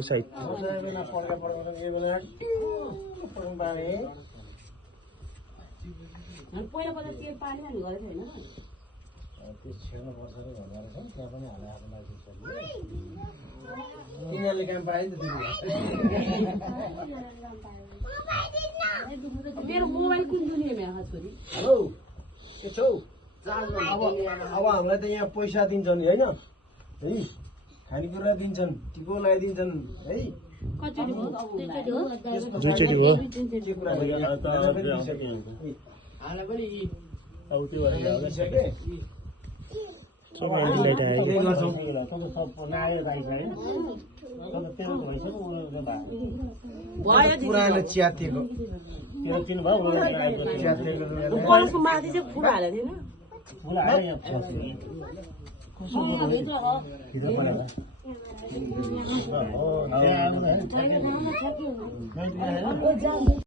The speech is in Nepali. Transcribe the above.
त्यो साइड पहिला पहिला तेल पानी हाल्नु गरेको होइन त्यो छेर्नु पर्छ रे भन्दा रहेछ त्यहाँ पनि हाले आफूलाई तिनीहरूले काम पाए नि त मेरो मोबाइल कुन दुनियाँमा छोरी हेलो के छौ अब हामीलाई त यहाँ पैसा दिन्छन् होइन है खानेकुरा दिन्छन् टिपो लगाइदिन्छन् है कचोरी भयो दुईचोटि हो के कुरा हामीलाई पनि अब त्यो भएर पुरानो च्यातिएको कलसको माथि चाहिँ फुल हालेको थिएन